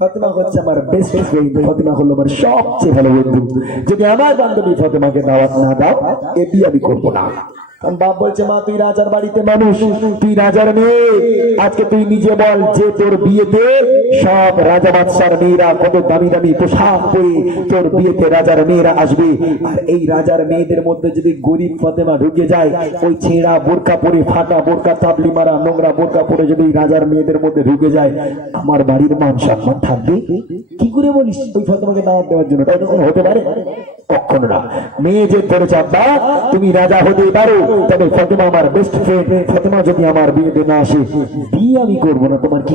ফাতেমা হচ্ছে আমার best friend, Fatema হলো আমার সবচেয়ে ভালো বন্ধু। যদি আমার বান্ধবী ফাতেমাকে দাওয়াত না দাও, এ বিয়ে আমি করবো না। কারণ বাপ বলছে, মা তুই রাজার বাড়িতে মানুষ, তুই রাজার মেয়ে, আজকে তুই নিজে বল যে তোর বিয়েতে সব রাজা বাদশার মেয়েরা কত দামি দামি পোশাক পরে তোর বিয়েতে রাজার মেয়েরা আসবে, আর এই রাজার মেয়েদের মধ্যে যদি গরিব ফাতেমা ঢুকে যায়, ওই ছেঁড়া বোরকা পরে, ফাটা বোরকা, তাবলি মারা নোংরা বোরকা পরে যদি রাজার মেয়েদের মধ্যে ঢুকে যায়, আমার বাড়ির মান সম্মান থাকবে? কি করে বলিস ওই ফাতেমাকে দাওয়াত দেওয়ার জন্য? তাই তখন হতে পারে? কখনো না। মেয়ে যে ধরেছে, আব্বা তুমি রাজা হতে পারো, তবে ফাতেমা আমার বেস্ট ফ্রেন্ড, ফাতেমা যদি আমার বিয়েতে না আসে, বিয়ে আমি করবো না। তোমার কি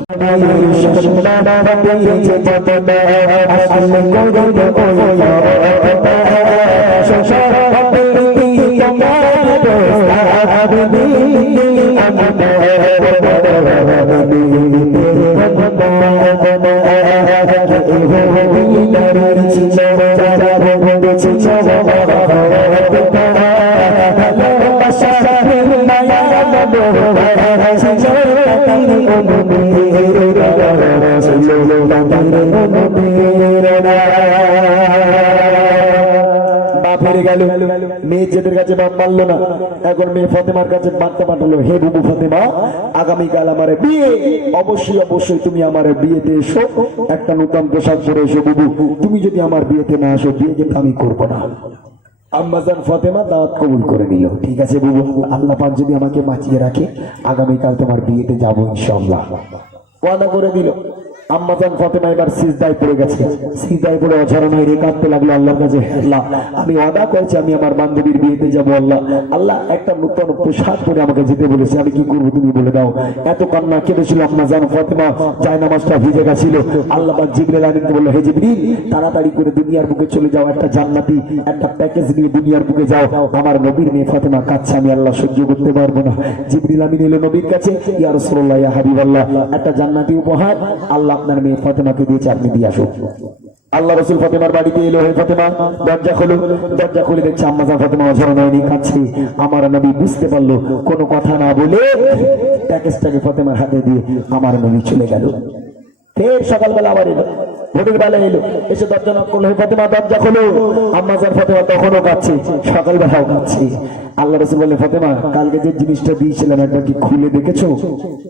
মেয়েদের কাছে বাপ মানলো না, এখন মেয়ে ফাতেমার কাছে বার্তা পাঠালো, হে বুবু ফাতেমা, আগামীকাল আমার বিয়ে, অবশ্যই অবশ্যই তুমি আমার বিয়েতে এসো, একটা নতুন পোশাক পরে এসো বুবু, তুমি যদি আমার বিয়েতে না আসো, বিয়ে কিন্তু আমি করবো না। আম্মাজান ফাতেমা দাওয়াত কবুল করে নিল। ঠিক আছে বুবু, আল্লাহ পাক যদি আমাকে বাঁচিয়ে রাখে, আগামীকাল তোমার বিয়েতে যাবো ইনশাআল্লাহ। ওয়াদা করে দিল। আম্মাজান ফাতেমা এবার সিজদায় পড়ে গেছে, সিজদায় পড়ে অঝরণায় রে কাঁদতে লাগলো আল্লাহর কাছে, আল্লাহ আমি ওয়াদা করেছি আমি আমার বান্ধবীর বিয়েতে যাবো, আল্লাহ আল্লাহ একটা নতুন পোশাক পরে আমাকে যেতে বলেছে, আমি কি করবো তুমি বলে দাও। এত কান্না কেঁদেছিল আম্মাজান ফাতেমা, জায়নামাজটা ভিজে গেছিল। আল্লাহ পাক জিবরিল আমিনকে বলল, হে জিবরিল তাড়াতাড়ি করে দুনিয়ার বুকে চলে যাও, একটা জান্নাতি একটা প্যাকেজ নিয়ে দুনিয়ার বুকে যাও, আমার নবীর মেয়ে ফাতেমা কাঁদছে, আমি আল্লাহ সহ্য করতে পারবো না। জিবরিল আমিন এলো নবীর কাছে, ইয়া রাসূলুল্লাহ ইয়া হাবিবাল্লাহ, একটা জান্নাতি উপহার আল্লাহ আপনার মেয়ে ফাতেমাকে দিয়েছে, আপনি দিয়ে আসুন। আল্লাহ রাসূল ফাতেমার বাড়িতে এলো, হে ফাতেমা দরজা খোলো। দরজা খুলে দেখছে আম্মাজান ফাতেমা অঝরণায় কাঁদছে। আমার নবী বুঝতে পারলো, কোনো কথা না বলে প্যাকেজটাকে ফাতেমার হাতে দিয়ে আমার নবী চলে গেল। ফের সকালবেলা আবার এলো, ভোরের বেলা এলো, এসে দরজা নক করলো, হে ফাতেমা দরজা খোলো। আম্মাজান ফাতেমা তখনও কাঁদছে, সকালবেলাও কাঁদছে। আল্লাহ রাসূল বলে ফাতেমা কালকে যে জিনিসটা দিয়েছিলাম একবার কি খুলে দেখেছো?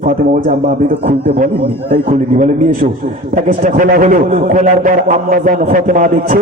ফাতেমা বলছে আম্মা আপনি তো খুলতে বলেননি তাই খুলিনি। বলে নিয়ে এসো। প্যাকেজটা খোলা হলো। খোলার পর আম্মাজান ফাতেমা দেখছে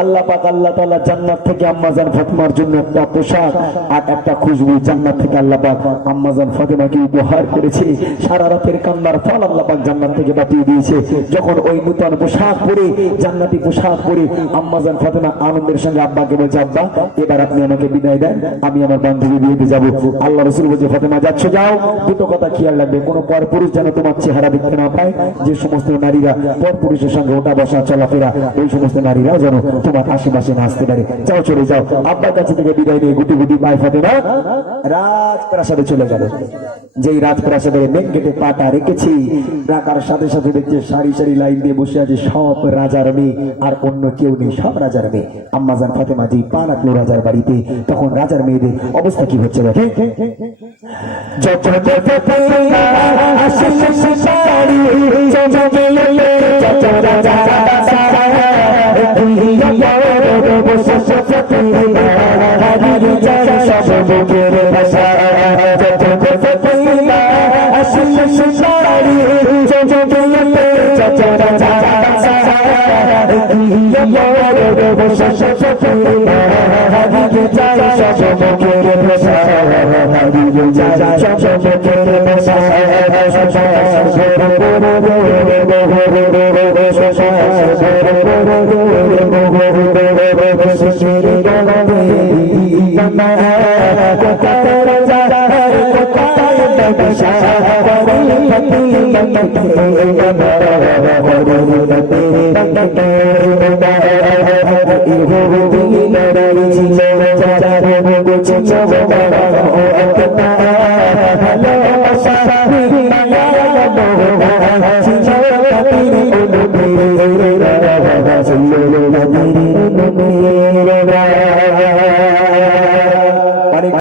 আল্লাহ পাক আল্লাহ তাআলা জান্নাত থেকে আম্মাজান ফাতেমার জন্য একটা পোশাক আর একটা খুশবু জান্নাত থেকে আল্লাহ পাক আম্মাজান ফাতেমাকে উপহার করেছে। সারা রাতের কান্নার ফল আল্লাহ পাক জান্নাত থেকে পাঠিয়ে দিয়েছে। যখন ওই নূতন পোশাক পরে জান্নাতি পোশাক পরে আম্মাজান ফাতেমা আনন্দের সঙ্গে আব্বাকে বলছে আব্বা এবার আপনি আমাকে বিদায় দেন, আমি আমার বান্ধবী বিয়েতে যাবো। আল্লাহ রাসূল বলছে ফাতেমা যাচ্ছ যাও, দুটো কথা খেয়াল রাখবে, কোনো পরপুরুষ যেন তোমার চেহারা দেখতে না পায়। যে সমস্ত নারীরা পরপুরুষের সঙ্গে ওঠা বসা চলাফেরা ওই সমস্ত নারীরা যেন তোমার আশেপাশে না আসতে পারে। যাও চলে যাও। আব্বার কাছে থেকে বিদায় নিয়ে গুটি গুটি পায় ফাতেমা রাজপ্রাসাদে চলে গেল। যেই রাজপ্রাসাদের মেন গেটে পাটা রেখেছি রাখার সাথে সাথে দেখছে সারি সারি লাইন দিয়ে বসে আছে সব রাজার মেয়ে, আর অন্য কেউ নেই, সব রাজার মেয়ে। আম্মাজান ফাতেমা যেই পা রাখলো রাজার বাড়িতে তখন রাজার মেয়েদের অবস্থা কি হচ্ছে দেখে।